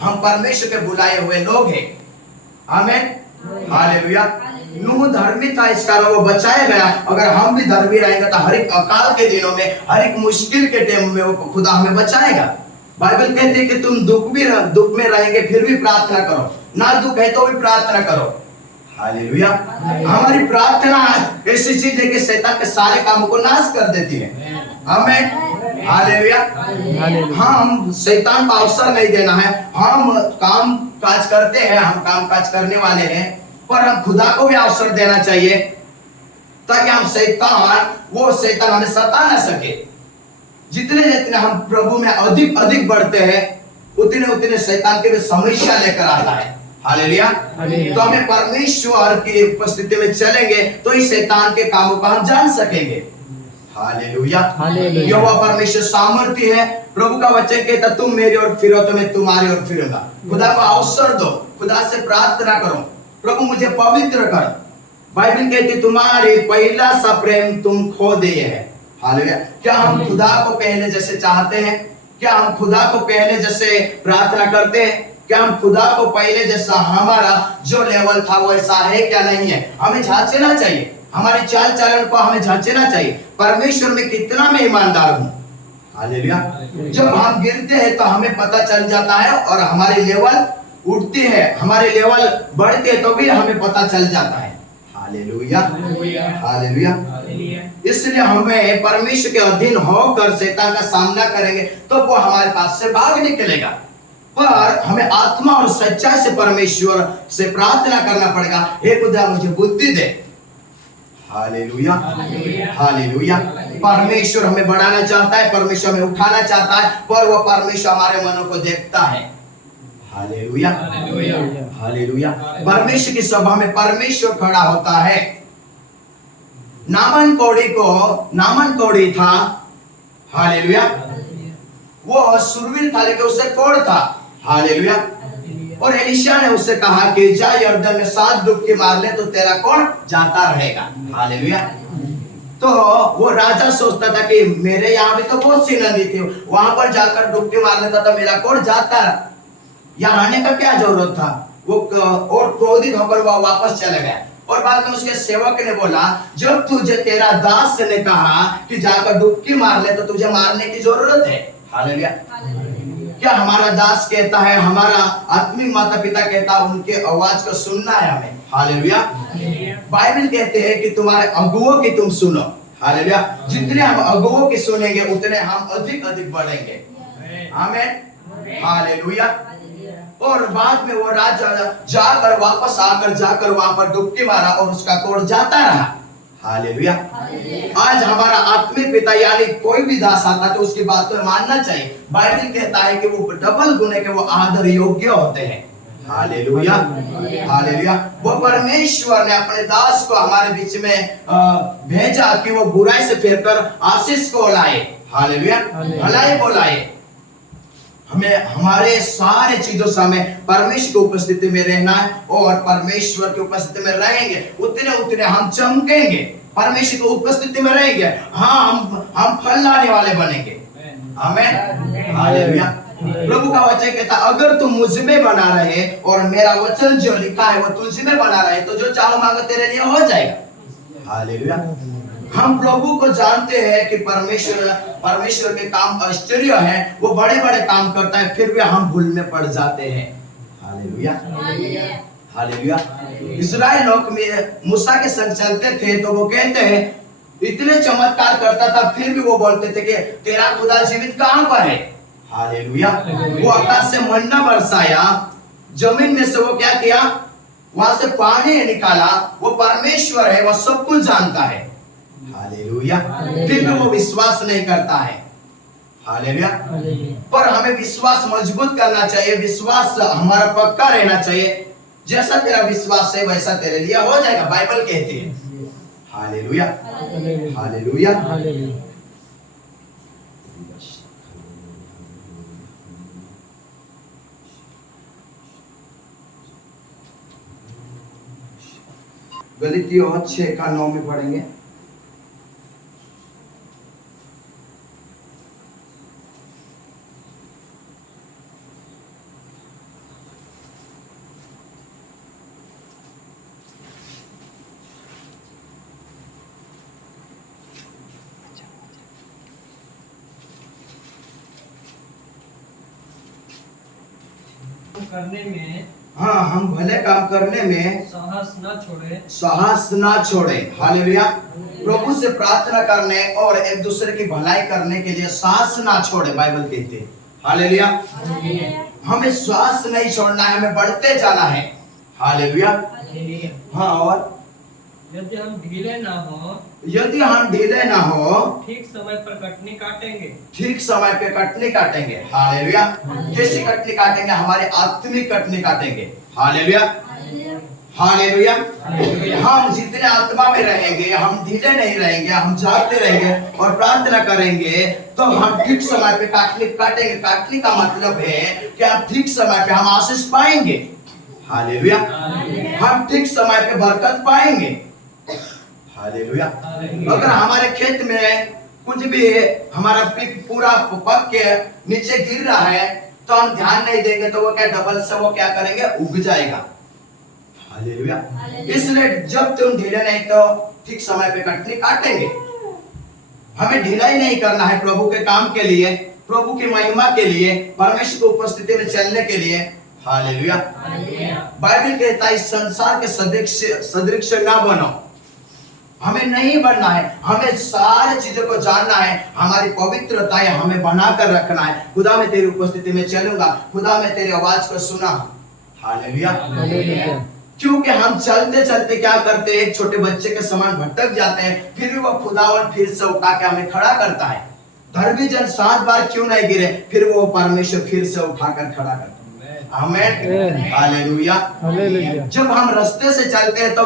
हम परमेश्वर के बुलाए हुए लोग हैं। आमीन, हालेलुया। नूह धर्मी था, इस कारण वो बचाया गया। अगर हम भी धर्मी रहेंगे तो हर एक अकाल के दिनों में, हर एक मुश्किल के टाइम में वो खुदा हमें बचाएगा। बाइबल कहती है कि तुम दुख में रहेंगे फिर भी प्रार्थना करो, ना दुख है तो भी प्रार्थना करो। हालेलुया। हमारी प्रार्थना ऐसी चीज है कि शैतान के सारे कामों को नाश कर देती है। आमीन, हालेलुया। हम शैतान को अवसर नहीं देना है। हम काम काज करते हैं, हम काम काज करने वाले हैं, पर हम खुदा को भी अवसर देना चाहिए ताकि हम शैतान हमें सता ना सके। जितने जितने हम प्रभु में अधिक अधिक बढ़ते हैं, उतने उतने शैतान के भी समस्या लेकर आता है। हालेलुया। तो हमें परमेश्वर की उपस्थिति में चलेंगे तो इस शैतान के कामों को हम जान सकेंगे। हालेलुया। यहोवा परमेश्वर सामर्थ्य है। प्रभु का वचन कहता तुम मेरी ओर फिरो तो मैं तुम्हारी ओर फिरूंगा। खुदा को अवसर दो, खुदा से प्रार्थना करो, प्रभु मुझे पवित्र कर। बाइबल कहती तुम्हारे पहला सा प्रेम तुम खो दिए है। हालेलुया। क्या हम खुदा को पहले जैसे चाहते हैं? क्या हम खुदा को पहले जैसे प्रार्थना करते हैं? क्या हम खुदा को पहले जैसा हमारा जो लेवल था वैसा है क्या नहीं है? हमें जांचना चाहिए, हमारी चाल चलन को हमें जांचना चाहिए। परमेश्वर में कितना मैं ईमानदार हूँ। हालेलुया। जब हम गिरते हैं तो हमें पता चल जाता है और हमारी लेवल उठती है, हमारे लेवल बढ़ते हैं तो भी हमें पता चल जाता है। Hallelujah, hallelujah. इसलिए हमें परमेश्वर के अधीन होकर शैतान का सामना करेंगे तो वो हमारे पास से भाग निकलेगा। पर हमें आत्मा और सच्चाई से परमेश्वर से प्रार्थना करना पड़ेगा, हे खुदा मुझे बुद्धि दे। Hallelujah, hallelujah. परमेश्वर हमें बढ़ाना चाहता है, परमेश्वर हमें उठाना चाहता है, पर वो परमेश्वर हमारे मनों को देखता है। Hallelujah, hallelujah. परमेश्वर की सभा में परमेश्वर खड़ा होता है। नामन कोड़ी था। हालेलुया। वो सुरवीर था लेकिन उससे कोढ़ था। हालेलुया। और एलिशा ने उससे कहा कि जा यरदन में 7 डुबकी मार ले तो तेरा कोढ़ जाता रहेगा। हालेलुया। तो वो राजा सोचता था कि मेरे यहाँ भी तो बहुत सी नदी थी, वहां पर जाकर डुबकी मार लेता तो मेरा कोढ़ जाता, यहाँ आने का क्या जरूरत था। वो और क्रोधित होकर वह वापस चले गया। और बाद में उसके सेवक ने बोला जब तुझे तेरा दास ने कहा कि जाकर डुबकी मार ले तो तुझे मारने की जरूरत है। हालेलुया। क्या हमारा दास कहता है, हमारा आत्मिक माता पिता कहता है, उनके आवाज को सुनना है हमें। हालेलुया। बाइबल कहते हैं कि तुम्हारे अगुओं की तुम सुनो। हालेलुया। जितने हम अगुओं की सुनेंगे उतने हम अधिक अधिक बढ़ेंगे। आमीन, हालेलुया। और बाद में वो राजा जाकर वापस जाकर वहां पर डुबकी मारा और उसका कोढ़ जाता रहा। हालेलुया। आज हमारा आत्मिक पिता यानी कोई भी दास आता तो उसकी बात तो मानना चाहिए। बाइबल कहता है कि वो डबल गुने के वो आदर योग्य होते हैं। Hallelujah, hallelujah. वो परमेश्वर ने अपने दास को हमारे बीच में भेजा कि वो बुराई से फेरकर आशीष को लाए। हालेलुया, भलाई को लाए। हमें हमारे सारे चीजों से हमें परमेश्वर की उपस्थिति में रहना है, और परमेश्वर की उपस्थिति में रहेंगे उतने उतने हम चमकेंगे। परमेश्वर की उपस्थिति में रहेंगे, हाँ हम फल लाने वाले बनेंगे। आमीन, हालेलुया। प्रभु का वचन कहता अगर तुम मुझ में बना रहे और मेरा वचन जो लिखा है वो तुझ में बना रहे तो जो चाहो मांगो तेरे लिए हो जाएगा। हालेलुया। हम प्रभु को जानते हैं कि परमेश्वर के काम आश्चर्य है, वो बड़े बड़े काम करता है, फिर भी हम भूल में पड़ जाते हैं। Hallelujah, hallelujah. इस्राएल लोग में मूसा के संग चलते थे तो वो कहते हैं इतने चमत्कार करता था फिर भी वो बोलते थे कि तेरा खुदा जीवित कहां पर है। हालेलुया। वो आकाश से मन्ना बरसाया, जमीन में से वो क्या किया, वहां से पानी निकाला। वो परमेश्वर है, वो सब कुछ जानता है। हालेलुया। फिर भी वो विश्वास नहीं करता है। हालेलुया। पर हमें विश्वास मजबूत करना चाहिए, विश्वास हमारा पक्का रहना चाहिए। जैसा तेरा विश्वास है वैसा तेरे लिए हो जाएगा, बाइबल कहती है। Hallelujah, hallelujah. गलातियों 6:9 में पढ़ेंगे। करने में, हाँ, हम भले काम करने में साहस न छोड़े। साहस ना छोड़े। हालेलुया। प्रभु से प्रार्थना करने और एक दूसरे की भलाई करने के लिए साहस ना छोड़े, बाइबल कहते हैं। हालेलुया। हमें श्वास नहीं छोड़ना है, हमें बढ़ते जाना है। हालेलुया। हाँ, और यदि हम ढीले ना हो, यदि हम ढीले ना हो, ठीक समय पर कटनी काटेंगे। ठीक समय पे कटनी काटेंगे। हालेलुया। कैसी कटनी काटेंगे? हमारे आत्मिक कटनी काटेंगे। हालेलुया। हालेलुया। हम जितने आत्मा में रहेंगे, हम ढीले नहीं रहेंगे, हम जागते रहेंगे और प्रार्थना करेंगे, तो हम ठीक समय पे काटनी काटेंगे। काटने का मतलब है कि हम ठीक समय पे हम आशीष पाएंगे। हालेलुया। हम ठीक समय पे बरकत पाएंगे। हालेलुया। अगर हमारे खेत में कुछ भी हमारा पीक पूरा पक के नीचे गिर रहा है, तो हम ध्यान नहीं देंगे, तो वो क्या डबल से वो क्या करेंगे? उग जाएगा। हालेलुया। इसलिए जब तुम ढीले नहीं, तो ठीक समय पे कटनी काटेंगे। हमें ढीला ही नहीं करना है प्रभु के काम के लिए, प्रभु की महिमा के लिए, परमेश्वर की उपस्थिति में चलने के लिए। हालेलुया। बाइबल कहता है इस संसार के सदृश ना बनो। हमें नहीं बनना है, हमें सारी चीजों को जानना है। हमारी पवित्रता है, हमें बनाकर रखना है। खुदा मैं तेरी उपस्थिति में चलूंगा, खुदा मैं तेरी आवाज को सुना। हालेलुया। क्योंकि हम चलते चलते क्या करते हैं? एक छोटे बच्चे के समान भटक जाते हैं, फिर भी वो खुदावन फिर से उठा के हमें खड़ा करता है। धर्मी जन 7 बार क्यों नहीं गिरे, फिर वो परमेश्वर फिर से उठाकर खड़ा करता है। आमीन। हालेलुया। हालेलुया। जब हम रास्ते से चलते हैं तो